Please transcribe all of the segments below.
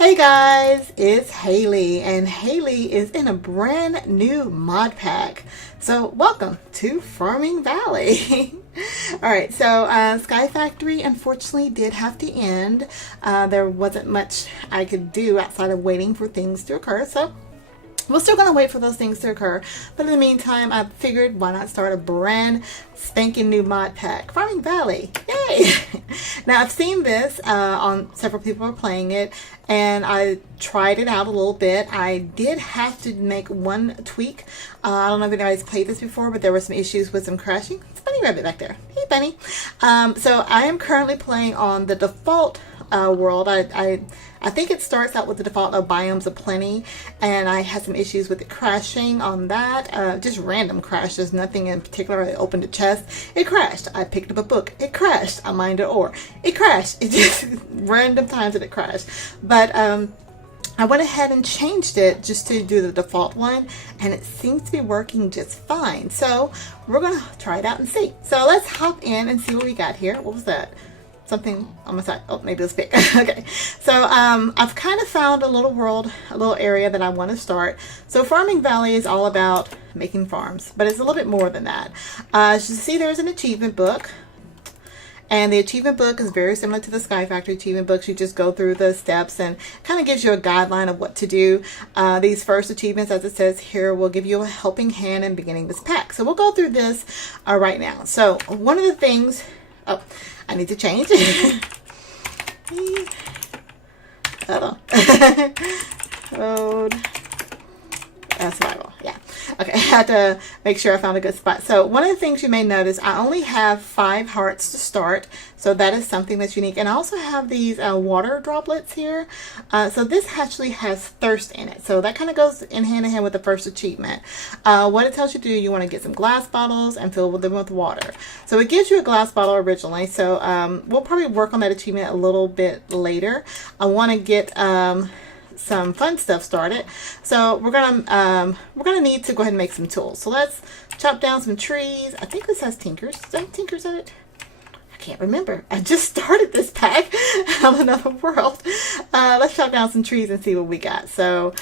Hey guys, it's Haley, and Haley is in a brand new mod pack. So welcome to Farming Valley. Alright, so Sky Factory unfortunately did have to end. There wasn't much I could do outside of waiting for things to occur, so we're still going to wait for those things to occur. But in the meantime, I figured why not start a brand spanking new mod pack. Farming Valley. Yay! Now, I've seen this on several people are playing it, and I tried it out a little bit. I did have to make one tweak. I don't know if anybody's played this before, but there were some issues with some crashing. It's a bunny rabbit back there. Hey, bunny. So I am currently playing on the default world. I think it starts out with the default of Biomes of Plenty, and I had some issues with it crashing on that. Just random crashes, nothing in particular. I opened a chest, it crashed. I picked up a book, it crashed. I mined an ore, it crashed. It just random times that it crashed. But I went ahead and changed it just to do the default one, and it seems to be working just fine. So we're gonna try it out and see. So let's hop in and see what we got here. What was that? Something on my side. Oh, maybe it's big. Okay, so I've kind of found a little world, a little area that I want to start. So Farming Valley is all about making farms, but it's a little bit more than that. As you see, there's an achievement book, and the achievement book is very similar to the Sky Factory achievement books. You just go through the steps and kind of gives you a guideline of what to do. These first achievements, as it says here, will give you a helping hand in beginning this pack. So we'll go through this right now. So one of the things, oh, I need to change. Hold on. Code. Survival. Yeah. Okay. I had to make sure I found a good spot. So one of the things you may notice, I only have 5 hearts to start. So that is something that's unique. And I also have these water droplets here. So this actually has thirst in it. So that kind of goes in hand with the first achievement. What it tells you to do, you want to get some glass bottles and fill them with water. So it gives you a glass bottle originally. So we'll probably work on that achievement a little bit later. I want to get some fun stuff started. So we're gonna need to go ahead and make some tools. So let's chop down some trees. I think this has tinkers. Does that have tinkers in it? I can't remember. I just started this pack on another world. Let's chop down some trees and see what we got. So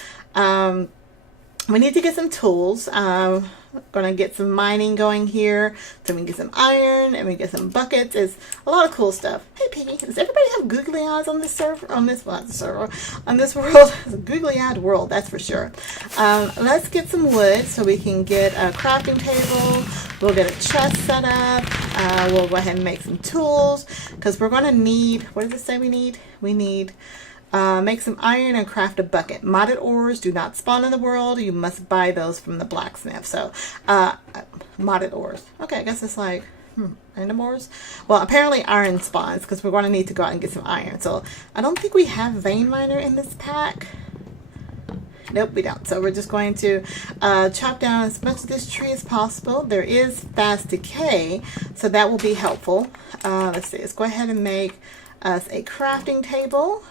we need to get some tools. Gonna get some mining going here, so we can get some iron and we get some buckets. It's a lot of cool stuff. Hey Piggy, does everybody have googly eyes on this server? On this server, on this world? It's a googly-eyed world, that's for sure. Let's get some wood so we can get a crafting table. We'll get a chest set up. We'll go ahead and make some tools because we're gonna need. What does it say we need? We need. Make some iron and craft a bucket. Modded ores do not spawn in the world. You must buy those from the blacksmith. So, modded ores. Okay, I guess it's like, random ores? Well, apparently iron spawns because we're going to need to go out and get some iron. So, I don't think we have vein miner in this pack. Nope, we don't. So, we're just going to chop down as much of this tree as possible. There is fast decay, so that will be helpful. Let's see. Let's go ahead and make us a crafting table.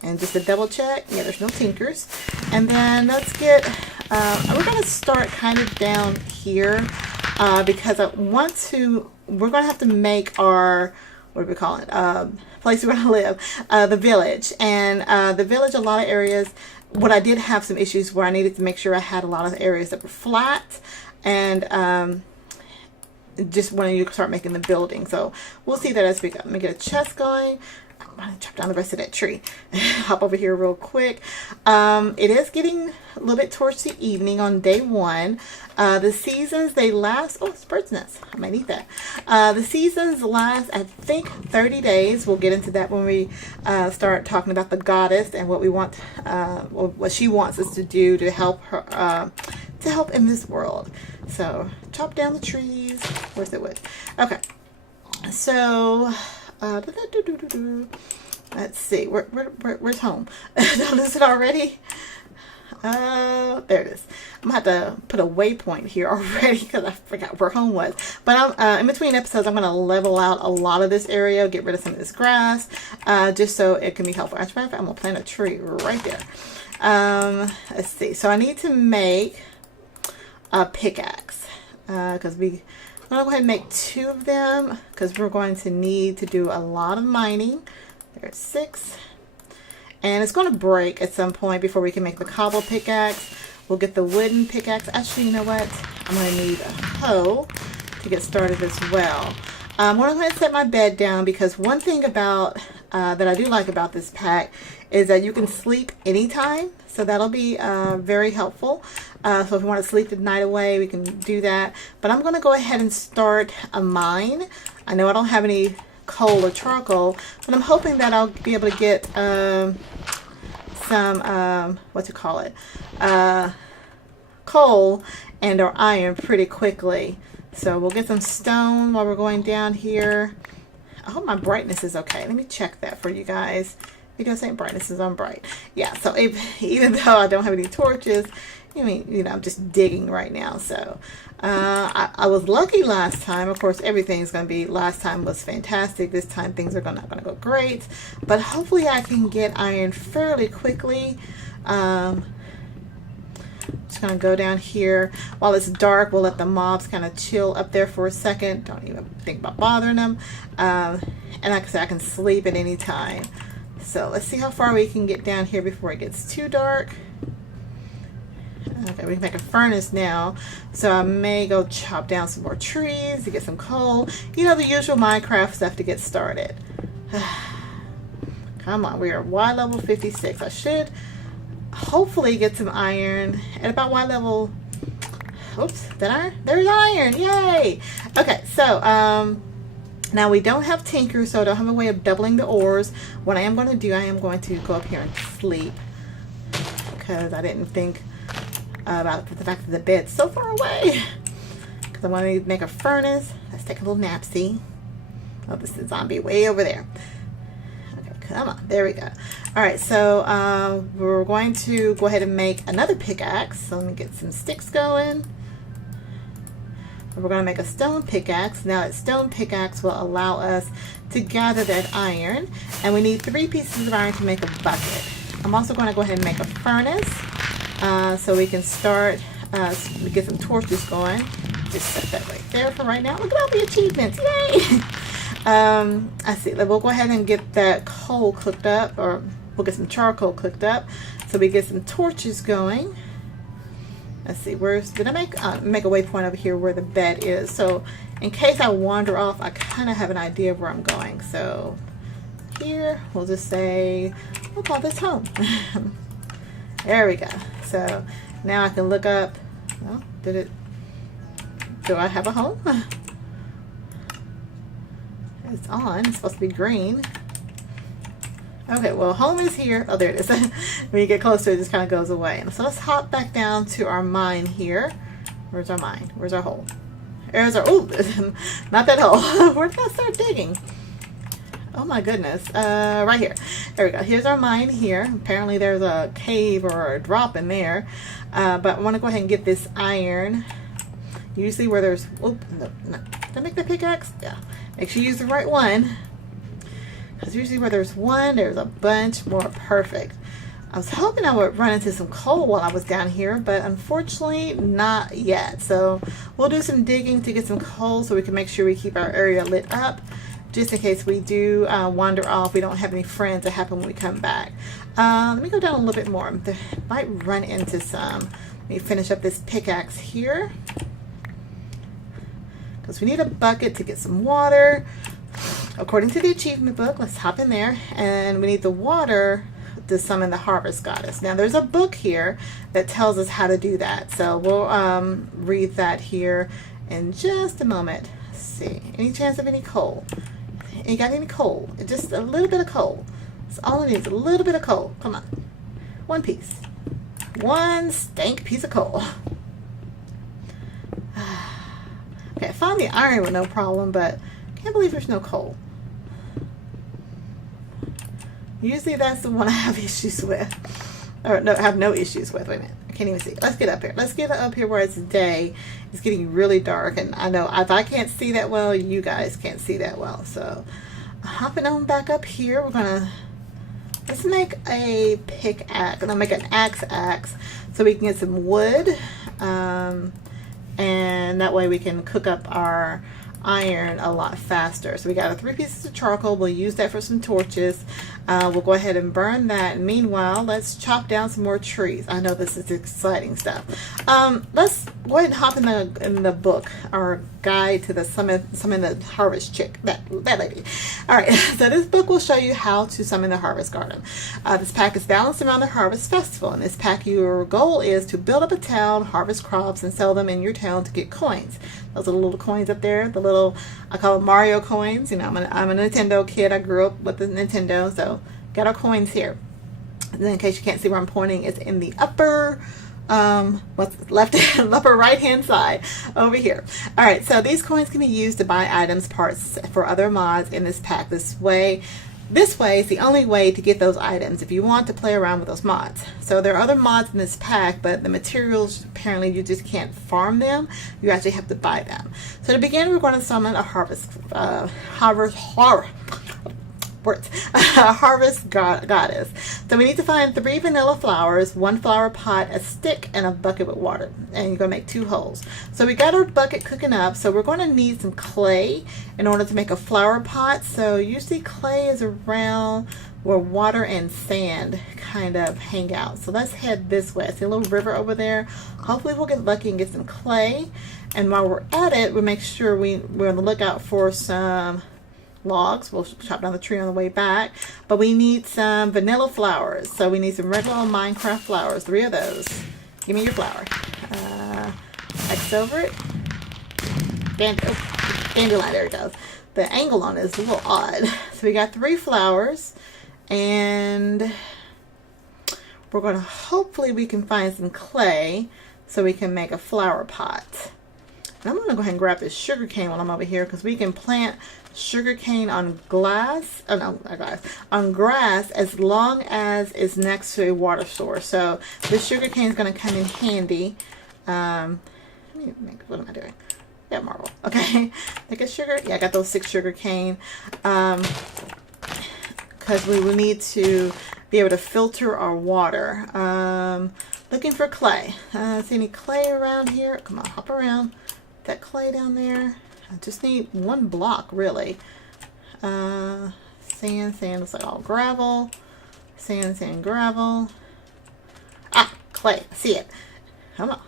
And just a double check, yeah, there's no tinkers. And then let's get, we're going to start kind of down here because I want to, we're going to have to make our, what do we call it, place we're going to live, the village. And the village, a lot of areas, what I did have some issues where I needed to make sure I had a lot of areas that were flat. And just when you start making the building. So we'll see that as we go. Let me get a chest going. I'm going to chop down the rest of that tree. Hop over here real quick. It is getting a little bit towards the evening on day 1. The seasons, they last, oh, it's bird's nest. I might need that. The seasons last, I think, 30 days. We'll get into that when we start talking about the goddess and what we want, what she wants us to do to help her, to help in this world. So, chop down the trees. Where's the wood? Okay. So, let's see. Where's home? Did I lose it already? There it is. I'm going to have to put a waypoint here already because I forgot where home was. But I'm in between episodes, I'm going to level out a lot of this area, get rid of some of this grass, just so it can be helpful. As a matter of fact, I'm going to plant a tree right there. Let's see. So I need to make a pickaxe because I'm going to go ahead and make 2 of them because we're going to need to do a lot of mining. There's 6. and it's going to break at some point before we can make the cobble pickaxe. We'll get the wooden pickaxe. Actually, you know what? I'm going to need a hoe to get started as well. I'm going to set my bed down because one thing about that I do like about this pack is that you can sleep anytime. So that'll be very helpful. So if you want to sleep the night away, we can do that. But I'm going to go ahead and start a mine. I know I don't have any coal or charcoal, but I'm hoping that I'll be able to get some, coal and or iron pretty quickly. So we'll get some stone while we're going down here. I hope my brightness is okay. Let me check that for you guys. Video saying brightness is on bright. Yeah, so even though I don't have any torches, I'm just digging right now. So I was lucky last time. Of course, everything's going to be, last time was fantastic. This time things are not going to go great. But hopefully I can get iron fairly quickly. Just going to go down here. While it's dark, we'll let the mobs kind of chill up there for a second. Don't even think about bothering them. And like I said, I can sleep at any time. So let's see how far we can get down here before it gets too dark. Okay, we can make a furnace now. So I may go chop down some more trees to get some coal. You know, the usual Minecraft stuff to get started. Come on, we are Y level 56. I should hopefully get some iron at about Y level. Oops, there's iron. Yay! Okay, so now we don't have tinker, so I don't have a way of doubling the ores. What I am going to do, I am going to go up here and sleep because I didn't think about the fact that the bed's so far away. Because I want to make a furnace. Let's take a little napsy. Oh, this is zombie way over there. Come on, there we go. All right, so we're going to go ahead and make another pickaxe. So let me get some sticks going. We're going to make a stone pickaxe. Now that stone pickaxe will allow us to gather that iron. And we need 3 pieces of iron to make a bucket. I'm also going to go ahead and make a furnace so we can start, get some torches going. Just set that right there for right now. Look at all the achievements, yay! I see. We'll go ahead and get that coal cooked up, or we'll get some charcoal cooked up, so we get some torches going. Let's see. Did I make a waypoint over here where the bed is? So in case I wander off, I kind of have an idea of where I'm going. So here, we'll just say, we'll call this home. There we go. So now I can look up. Well, do I have a home? It's on. It's supposed to be green. Okay, well, home is here. Oh, there it is. When you get closer, it just kind of goes away. So let's hop back down to our mine here. Where's our mine? Where's our hole? There's our, oh, not that hole. Where did I start digging? Oh my goodness. Right here. There we go. Here's our mine here. Apparently there's a cave or a drop in there. But I want to go ahead and get this iron. Usually where there's, oh, no. Did I make the pickaxe? Yeah. Make sure you use the right one. Because usually where there's one, there's a bunch more. Perfect. I was hoping I would run into some coal while I was down here, but unfortunately not yet. So we'll do some digging to get some coal so we can make sure we keep our area lit up. Just in case we do wander off, we don't have any friends that happen when we come back. Let me go down a little bit more. I might run into some. Let me finish up this pickaxe here. Because we need a bucket to get some water. According to the achievement book, let's hop in there. And we need the water to summon the harvest goddess. Now there's a book here that tells us how to do that. So we'll read that here in just a moment. Let's see. Any chance of any coal? You got any coal? Just a little bit of coal. That's all it needs, a little bit of coal. Come on. One piece. One stank piece of coal. Okay, I found the iron with no problem, but I can't believe there's no coal. Usually that's the one I have issues with. Or no, have no issues with. Wait a minute. I can't even see. Let's get up here. Let's get up here where it's day. It's getting really dark. And I know if I can't see that well, you guys can't see that well. So hopping on back up here, we're going to, let's make a pickaxe. I'm going to make an axe so we can get some wood. And that way we can cook up our iron a lot faster. So we got 3 pieces of charcoal. We'll use that for some torches. We'll go ahead and burn that. Meanwhile, let's chop down some more trees. I know this is exciting stuff. Let's go ahead and hop in the book, our guide to the summon the harvest chick, that lady. All right, so this book will show you how to summon the harvest garden. This pack is balanced around the harvest festival. In this pack, your goal is to build up a town, harvest crops, and sell them in your town to get coins. Those are the little coins up there, the little, I call them Mario coins. You know, I'm a Nintendo kid. I grew up with the Nintendo, so got our coins here. And then in case you can't see where I'm pointing, it's in the upper upper right hand side over here. All right, so these coins can be used to buy items, parts for other mods in this pack. This way is the only way to get those items if you want to play around with those mods. So there are other mods in this pack, but the materials, apparently you just can't farm them. You actually have to buy them. So to begin, we're going to summon a harvest goddess. So we need to find 3 vanilla flowers, 1 flower pot, a stick, and a bucket with water. And you're going to make 2 holes. So we got our bucket cooking up. So we're going to need some clay in order to make a flower pot. So usually clay is around where water and sand kind of hang out. So let's head this way. I see a little river over there. Hopefully we'll get lucky and get some clay. And while we're at it, we'll make sure we're on the lookout for some logs. We'll chop down the tree on the way back, but we need some vanilla flowers. So we need some regular Minecraft flowers, 3 of those. Give me your flower. X over it. Dandelion, there it goes. The angle on it is a little odd. So we got 3 flowers, and we're going to, hopefully we can find some clay so we can make a flower pot. And I'm going to go ahead and grab this sugar cane while I'm over here, because we can plant sugar cane on glass, on grass, as long as it's next to a water source. So this sugar cane is going to come in handy. What am I doing? Yeah, marble. Okay, I get sugar. Yeah, I got those 6 sugar cane. Because we will need to be able to filter our water. Looking for clay. See any clay around here? Come on, hop around. That clay down there. I just need 1 block, really. Sand, looks like all gravel. Sand, gravel. Ah, clay, I see it. Come on.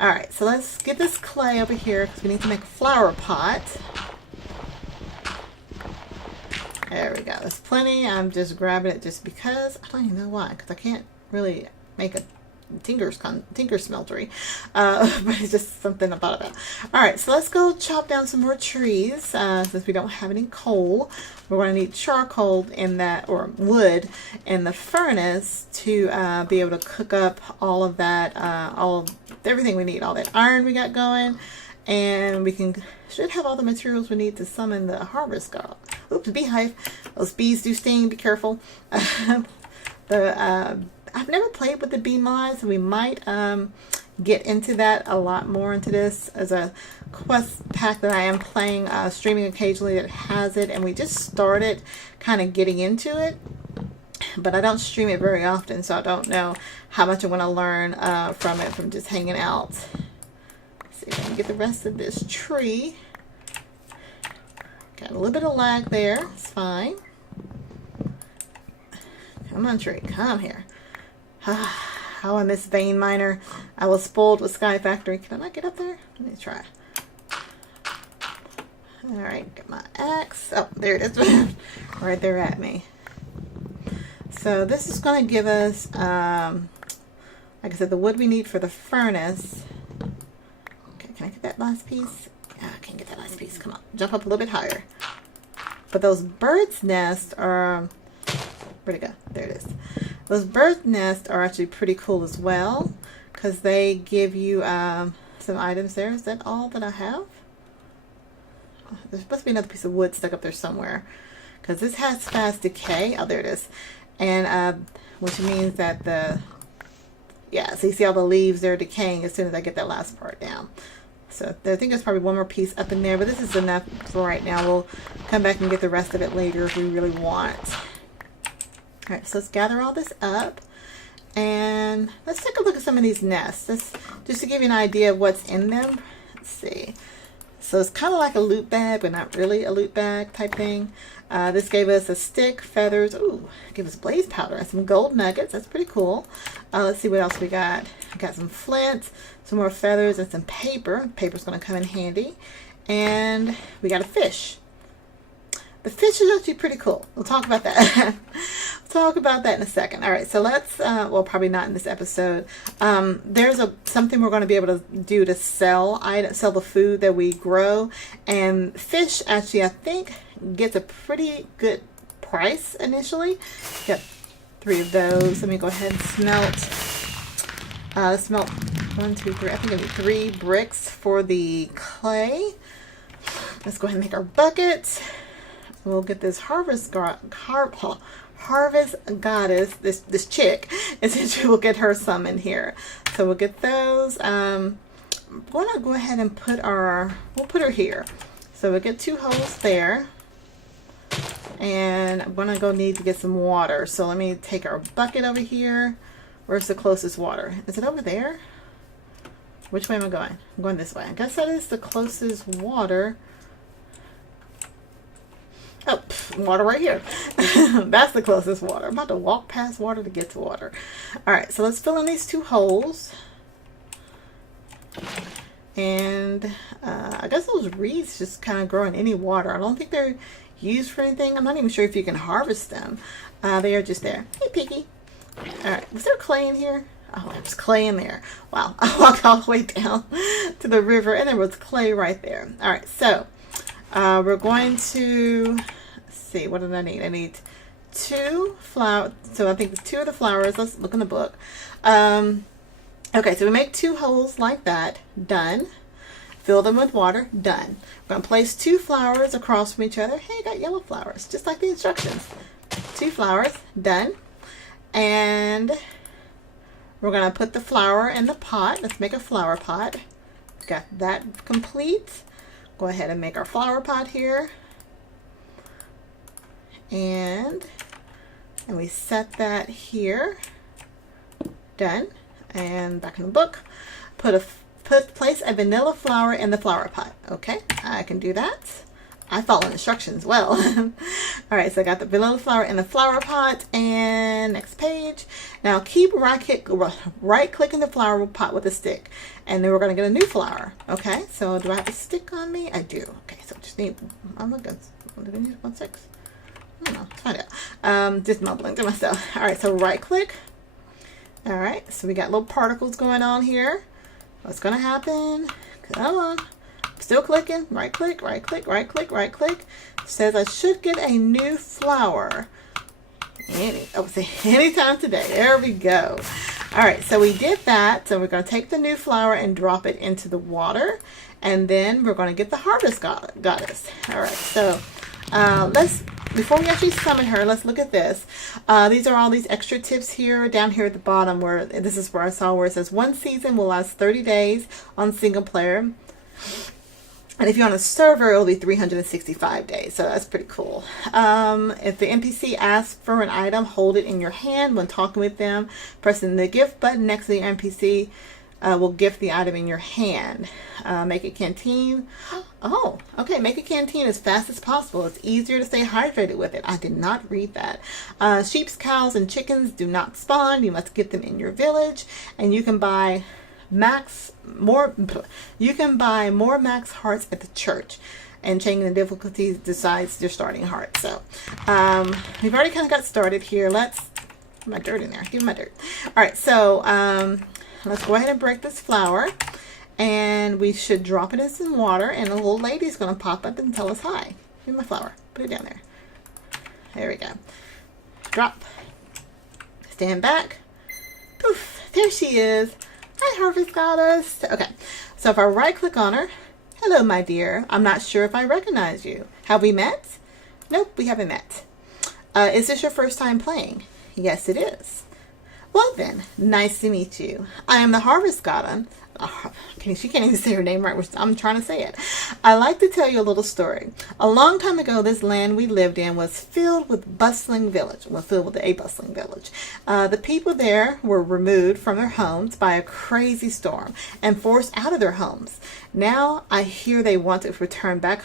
Alright, so let's get this clay over here, because we need to make a flower pot. There we go. There's plenty. I'm just grabbing it just because. I don't even know why, because I can't really make a tinker smeltery, but it's just something I thought about. All right, so let's go chop down some more trees. Since we don't have any coal, we're going to need charcoal in that, or wood in the furnace to be able to cook up all of that, everything we need, all that iron we got going, and we should have all the materials we need to summon the harvest god. Oops, beehive. Those bees do sting. Be careful. I've never played with the bee mods, so we might get into that a lot more into this as a quest pack that I am playing, streaming occasionally that has it, and we just started kind of getting into it, but I don't stream it very often, so I don't know how much I want to learn from it, from just hanging out. Let's see if I can get the rest of this tree. Got a little bit of lag there. It's fine. Come on, tree. Come here. Oh, I miss Vein Miner. I was spoiled with Sky Factory. Can I not get up there? Let me try. Alright, get my axe. Oh, there it is. Right there at me. So this is going to give us, like I said, the wood we need for the furnace. Okay, can I get that last piece? Yeah, I can't get that last piece. Come on, jump up a little bit higher. But those birds' nests are... Where'd it go? There it is. Those bird nests are actually pretty cool as well, because they give you some items there. Is that all that I have? There's supposed to be another piece of wood stuck up there somewhere, because this has fast decay. Oh, there it is. And which means that so you see all the leaves, they're decaying as soon as I get that last part down. So I think there's probably 1 more piece up in there, but this is enough for right now. We'll come back and get the rest of it later if we really want. All right, so let's gather all this up, and let's take a look at some of these nests. Just to give you an idea of what's in them. Let's see. So it's kind of like a loot bag, but not really a loot bag type thing. This gave us a stick, feathers. Ooh, gave us blaze powder and some gold nuggets. That's pretty cool. Let's see what else we got. I got some flint, some more feathers, and some paper. Paper's going to come in handy. And we got a fish. The fish is actually pretty cool. We'll talk about that. We'll talk about that in a second. All right, so let's, well, probably not in this episode. There's something we're going to be able to do to sell the food that we grow. And fish actually, I think, gets a pretty good price initially. Got 3 of those. Let me go ahead and smelt. Smelt 1, 2, 3. I think I need 3 bricks for the clay. Let's go ahead and make our bucket. We'll get this harvest goddess, this chick, essentially we'll get her some in here. So we'll get those. I'm going to go ahead and we'll put her here. So we'll get 2 holes there. And I'm going to need to get some water. So let me take our bucket over here. Where's the closest water? Is it over there? Which way am I going? I'm going this way. I guess that is the closest water. Oh, water right here. That's the closest water. I'm about to walk past water to get to water. All right, so let's fill in these 2 holes. And I guess those reeds just kind of grow in any water. I don't think they're used for anything. I'm not even sure if you can harvest them. They are just there. Hey, Piggy. All right, was there clay in here? Oh, there was clay in there. Wow, I walked all the way down to the river and there was clay right there. All right, so we're going to see, what did I need? I need 2 flowers. So I think it's 2 of the flowers. Let's look in the book. Okay, so we make 2 holes like that. Done. Fill them with water. Done. We're going to place 2 flowers across from each other. Hey, I got yellow flowers, just like the instructions. 2 flowers. Done. And we're going to put the flower in the pot. Let's make a flower pot. Got that complete. Go ahead and make our flower pot here. And we set that here. Done. And back in the book, place a vanilla flower in the flower pot. Okay, I can do that. I follow instructions well. All right, so I got the vanilla flower in the flower pot, and next page. Now keep right-clicking the flower pot with a stick, and then we're going to get a new flower. Okay, so do I have a stick on me? I do. Okay, so just need, oh my goodness, do I need 1 6? I don't know, let's find out. Just mumbling to myself. All right, so right-click. All right, so we got little particles going on here. What's going to happen? Come on. Still clicking. Right click, right click, right click, right click. Says I should get a new flower. Anytime today. There we go. All right, so we did that. So we're going to take the new flower and drop it into the water. And then we're going to get the harvest goddess. All right, so before we actually summon her, let's look at this. These are all these extra tips here, down here at the bottom, where this is where I saw where it says 1 season will last 30 days on single player. And if you're on a server, it'll be 365 days. So that's pretty cool. If the NPC asks for an item, hold it in your hand when talking with them. Pressing the gift button next to the NPC will gift the item in your hand. Make a canteen. Oh, okay. Make a canteen as fast as possible. It's easier to stay hydrated with it. I did not read that. Sheep, cows, and chickens do not spawn. You must get them in your village. And you can buy more max hearts at the church, and changing the difficulty decides your starting heart. So we've already kind of got started here. Let's put my dirt in there. Give me my dirt. All right, so let's go ahead and break this flower, and we should drop it in some water, and a little lady's going to pop up and tell us hi. Give me my flower. Put it down there. There we go. Drop. Stand back. Poof. There she is. Hi, Harvest Goddess. Okay, so if I right-click on her, hello, my dear. I'm not sure if I recognize you. Have we met? Nope, we haven't met. Is this your first time playing? Yes, it is. Well then, nice to meet you. I am the Harvest Goddess. She can't even say her name right, which I'm trying to say it. I like to tell you a little story. A long time ago, this land we lived in was filled with a bustling village. The people there were removed from their homes by a crazy storm and forced out of their homes. Now I hear they want to return back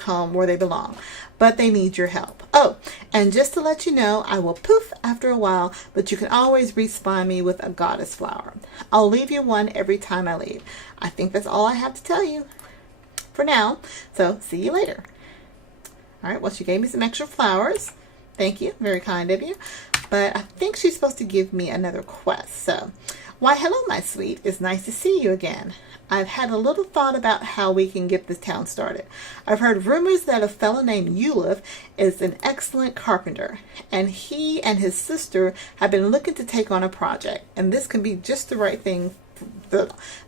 home where they belong, but they need your help. Oh, and just to let you know, I will poof after a while, but you can always respawn me with a goddess flower. I'll leave you one every time I leave. I think that's all I have to tell you for now, so see you later. All right, well, she gave me some extra flowers. Thank you, very kind of you. But I think she's supposed to give me another quest. So, why, hello, my sweet. It's nice to see you again. I've had a little thought about how we can get this town started. I've heard rumors that a fellow named Eulif is an excellent carpenter, and he and his sister have been looking to take on a project, and this can be just the right thing.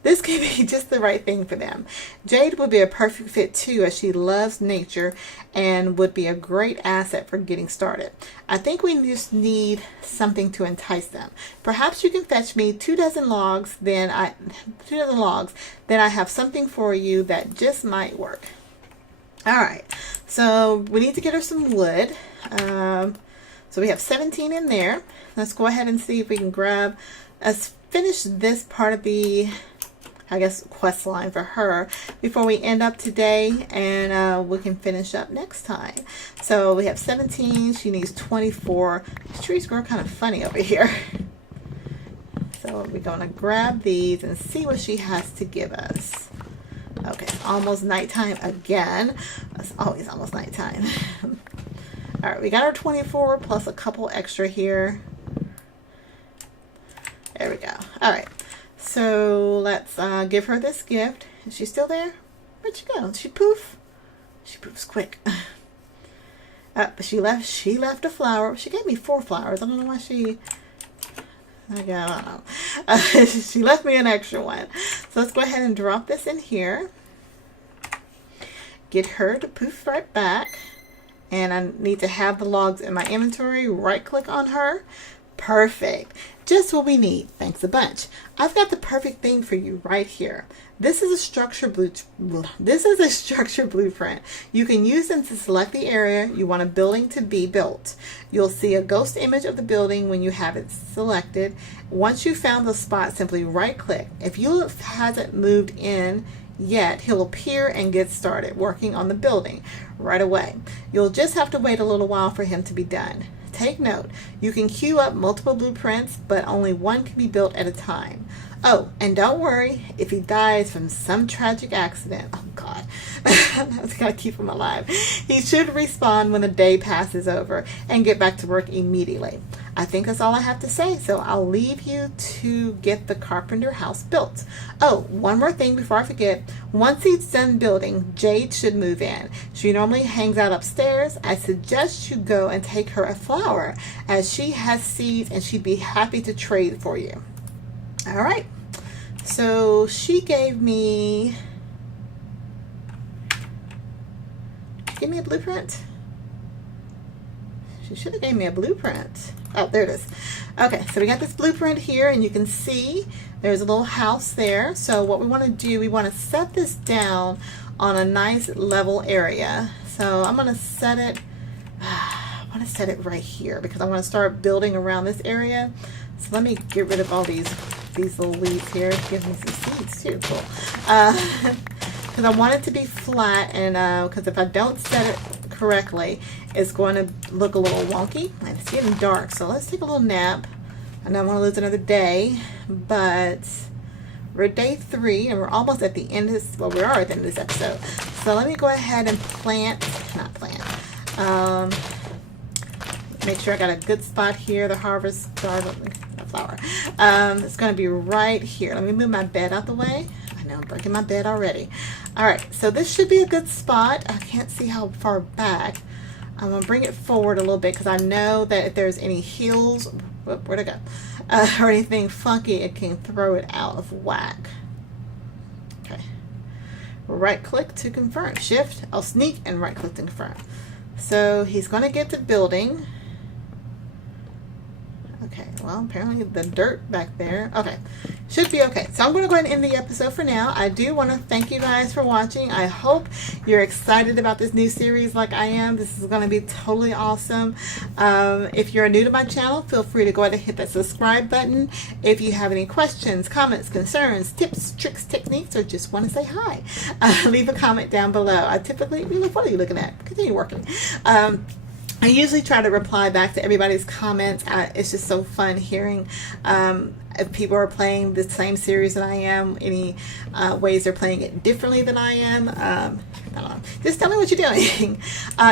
This can be just the right thing for them. Jade would be a perfect fit too, as she loves nature and would be a great asset for getting started. I think we just need something to entice them. Perhaps you can fetch me 24 logs, then I have something for you that just might work. All right, so we need to get her some wood. So we have 17 in there. Let's go ahead and see if we can grab us. Finish this part of the, I guess, quest line for her before we end up today, and we can finish up next time. So we have 17. She needs 24. The trees grow kind of funny over here. So we're going to grab these and see what she has to give us. Okay, it's almost nighttime again. It's always almost nighttime. All right, we got our 24 plus a couple extra here. There we go. All right. So let's give her this gift. Is she still there? Where'd she go? Did she poof? She poofs quick. But she left a flower. She gave me 4 flowers. I don't know why she... I don't know. She left me an extra one. So let's go ahead and drop this in here. Get her to poof right back. And I need to have the logs in my inventory. Right click on her. Perfect. Just what we need. Thanks a bunch. I've got the perfect thing for you right here. This is a structure blueprint. You can use them to select the area you want a building to be built. You'll see a ghost image of the building when you have it selected. Once you've found the spot, simply right click. If Eulif hasn't moved in yet, he'll appear and get started working on the building right away. You'll just have to wait a little while for him to be done. Take note, you can queue up multiple blueprints, but only one can be built at a time. Oh, and don't worry if he dies from some tragic accident. Oh God, I gotta keep him alive. He should respawn when the day passes over and get back to work immediately. I think that's all I have to say, so I'll leave you to get the carpenter house built. Oh, one more thing before I forget. Once he's done building, Jade should move in. She normally hangs out upstairs. I suggest you go and take her a flower, as she has seeds and she'd be happy to trade for you. All right, so she gave me, give me a blueprint. She should have gave me a blueprint. Oh, there it is. Okay, so we got this blueprint here, and you can see there's a little house there. So what we want to do, we want to set this down on a nice level area. So I'm going to set it, I want to set it right here because I want to start building around this area. So let me get rid of all these little leaves here. Give me some seeds too. Cool. Because I want it to be flat, and because if I don't set it correctly, it's going to look a little wonky. It's getting dark, so let's take a little nap. I don't want to lose another day, but we're day 3 and we're almost at the end of this. Well, we are at the end of this episode. So let me go ahead and make sure I got a good spot here. The harvest garden flower. It's going to be right here. Let me move my bed out the way. I know I'm breaking my bed already. All right, so this should be a good spot. I can't see how far back. I'm going to bring it forward a little bit because I know that if there's any hills, where'd it go? Or anything funky, it can throw it out of whack. Okay. Right click to confirm. Shift, I'll sneak and right click to confirm. So he's going to get to building. Okay, well, apparently the dirt back there. Okay, should be okay. So I'm going to go ahead and end the episode for now. I do want to thank you guys for watching. I hope you're excited about this new series like I am. This is going to be totally awesome. If you're new to my channel, feel free to go ahead and hit that subscribe button. If you have any questions, comments, concerns, tips, tricks, techniques, or just want to say hi, leave a comment down below. I typically, what are you looking at? Continue working. I usually try to reply back to everybody's comments. It's just so fun hearing if people are playing the same series that I am, any ways they're playing it differently than I am. I don't know. Just tell me what you're doing.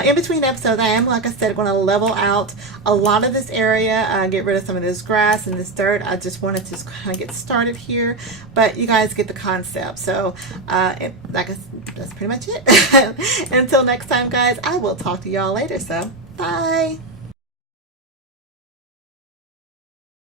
In between episodes, I am, like I said, going to level out a lot of this area, get rid of some of this grass and this dirt. I just wanted to kind of get started here, but you guys get the concept. So that's pretty much it. Until next time, guys, I will talk to y'all later. So bye.